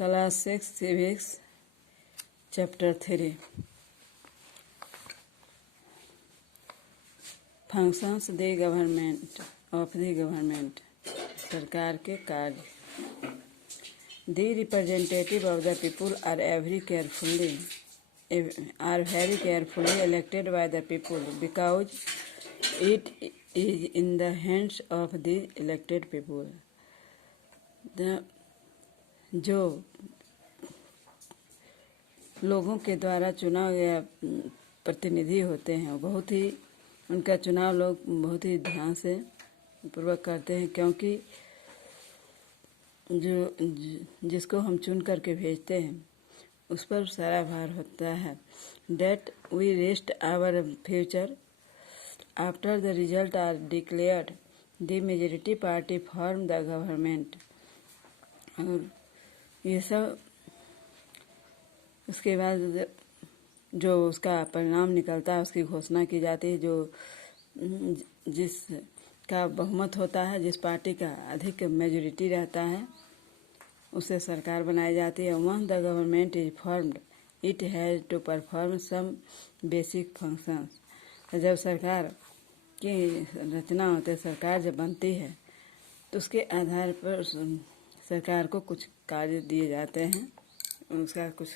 Class 6 Civics Chapter 3 Functions of the government सरकार के कार्य The representative of the people are very carefully elected by the people because it is in the hands of the elected people. जो लोगों के द्वारा चुना गया प्रतिनिधि होते हैं बहुत ही उनका चुनाव लोग बहुत ही ध्यान से पूर्वक करते हैं, क्योंकि जो जिसको हम चुन करके भेजते हैं उस पर सारा भार होता है. That we rest our future after the result are declared, the majority party form the government. और ये सब उसके बाद जो उसका परिणाम निकलता है उसकी घोषणा की जाती है. जो जिसका बहुमत होता है, जिस पार्टी का अधिक मेजॉरिटी रहता है, उसे सरकार बनाई जाती है. Once the government is formed, it has to perform some basic functions. जब सरकार की रचना होती है, सरकार जब बनती है तो उसके आधार पर सरकार को कुछ कार्य दिए जाते हैं. उसका कुछ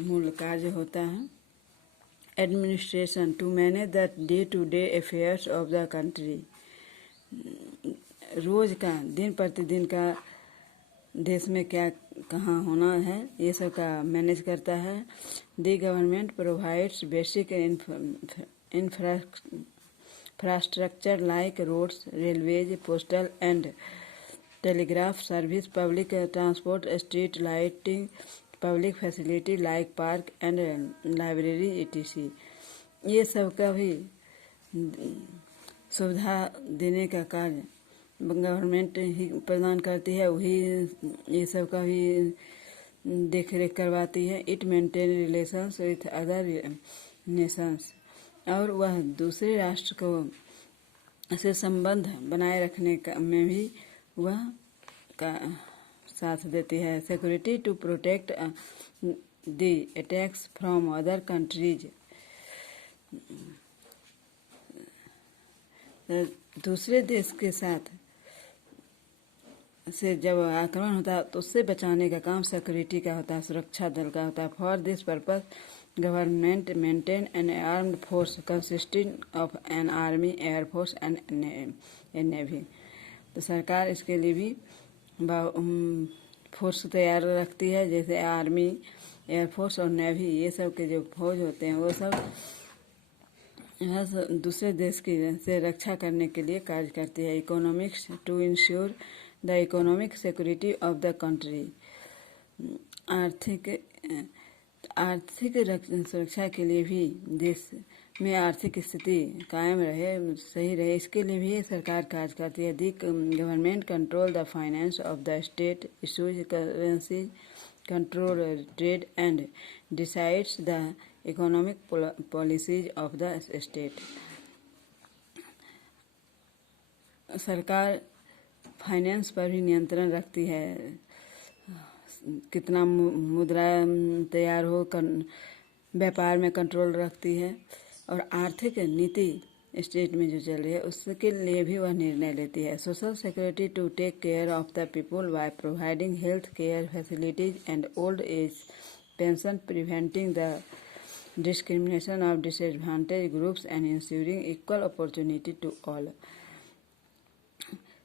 मूल कार्य होता है. Administration to manage the day to day affairs of the country. रोज का दिन प्रतिदिन का देश में क्या कहाँ होना है ये सब का मैनेज करता है. The government provides basic infrastructure like roads, railways, postal and telegraph service, public transport, street lighting, public facility like park and library etc. ये सब का भी सुविधा देने का कार्य गवर्नमेंट ही प्रदान करती है. वही ये सब का भी देख रेख करवाती है. It maintain relations with other Nations. और वह दूसरे राष्ट्र को से संबंध बनाए रखने का में भी वह का साथ देती है. Security to protect the attacks from other countries. दूसरे देश के साथ से जब आक्रमण होता है तो उससे बचाने का काम सिक्योरिटी का होता है, सुरक्षा दल का होता है. For this purpose government maintain an armed force consisting of an army, air force and navy. तो सरकार इसके लिए भी फोर्स तैयार रखती है, जैसे आर्मी, एयरफोर्स और नेवी. ये सब के जो फौज होते हैं वो सब दूसरे देश की से रक्षा करने के लिए कार्य करती है. Economics to ensure the economic security of the country. आर्थिक सुरक्षा के लिए भी देश में आर्थिक स्थिति कायम रहे, सही रहे, इसके लिए भी सरकार कार्य करती है. The government control the finance of the state, issues currency, control trade and decides the economic policies of the state. सरकार फाइनेंस पर भी नियंत्रण रखती है. कितना मुद्रा तैयार हो, व्यापार में कंट्रोल रखती है. और आर्थिक नीति स्टेट में जो चल रही है उसके लिए भी वह निर्णय लेती है. Social security to take care of the people by providing health care facilities and old age pension, preventing the discrimination of disadvantage groups and ensuring equal opportunity to all.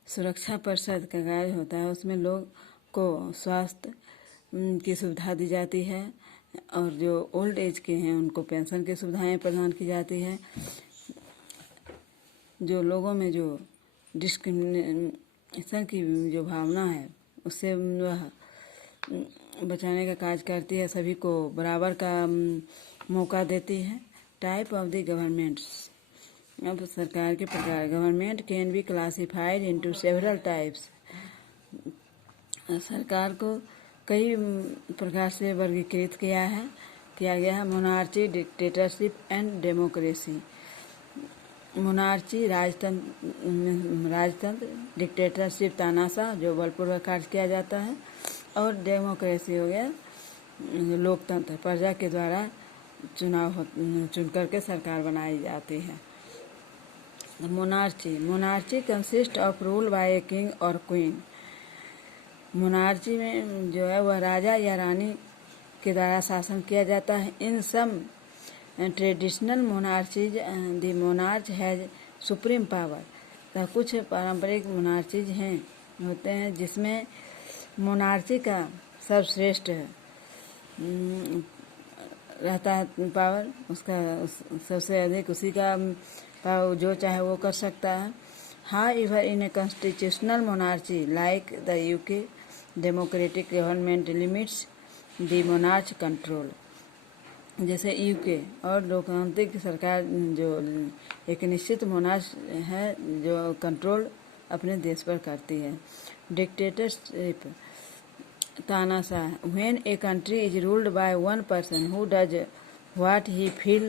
सुरक्षा परिषद का कार्य होता है, उसमें लोग को स्वास्थ्य की सुविधा दी जाती है और जो ओल्ड एज के हैं उनको पेंशन की सुविधाएं प्रदान की जाती है. जो लोगों में जो डिस्क्रिमिनेशन की जो भावना है उससे वह बचाने का कार्य करती है. सभी को बराबर का मौका देती है. Type of the governments. अब सरकार के प्रकार. Government can be classified into several types. सरकार को कई प्रकार से वर्गीकृत किया गया है. Monarchy, dictatorship and democracy. Monarchy राजतंत्र, डिक्टेटरशिप तानाशाह जो बलपूर्वक कार्य किया जाता है. और डेमोक्रेसी हो गया लोकतंत्र, प्रजा के द्वारा चुन करके सरकार बनाई जाती है। Monarchy consist of rule by a king और क्वीन। मोनार्ची में जो है वह राजा या रानी के द्वारा शासन किया जाता है। In some traditional monarchies the monarch has supreme power. तो कुछ पारंपरिक मोनार्चीज होते हैं जिसमें मोनार्ची का सर्वश्रेष्ठ रहता है पावर, उसका सबसे अधिक उसी का पावर, जो चाहे वो कर सकता है। However, in a constitutional monarchy like the UK, democratic government limits the monarch control। जैसे यूके और लोकतांत्रिक सरकार जो एक निश्चित मोनार्च है जो कंट्रोल अपने देश पर करती है। डिक्टेटरशिप, तानाशाह, when a country is ruled by one person who does what he feel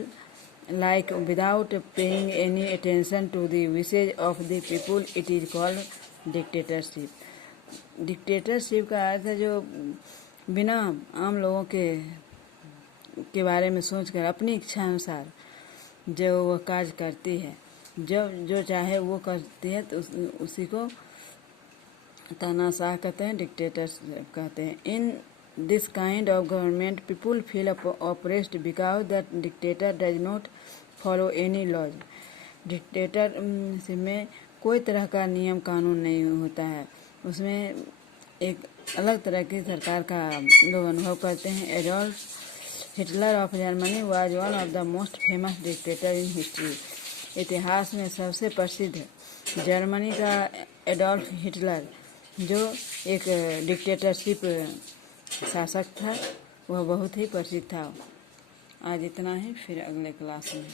like without paying any attention to the wishes of the people, it is called dictatorship। Dictatorship का अर्थ है जो बिना आम लोगों के बारे में सोचकर अपनी इच्छा अनुसार जो वह कार्य करती है, जो चाहे वो करती है, तो उसी को तानाशाह कहते हैं, डिक्टेटरशिप कहते हैं। In this kind of government people feel oppressed because the dictator does not follow any laws. Dictatorship में कोई तरह का नियम कानून नहीं होता है, उसमें एक अलग तरह की सरकार का लोग अनुभव करते हैं। Adolf Hitler of Germany was one of the most famous dictator in history. इतिहास में सबसे प्रसिद्ध जर्मनी का एडोल्फ हिटलर जो एक डिक्टेटरशिप शासक था, वह बहुत ही प्रसिद्ध था। आज इतना ही, फिर अगले क्लास में।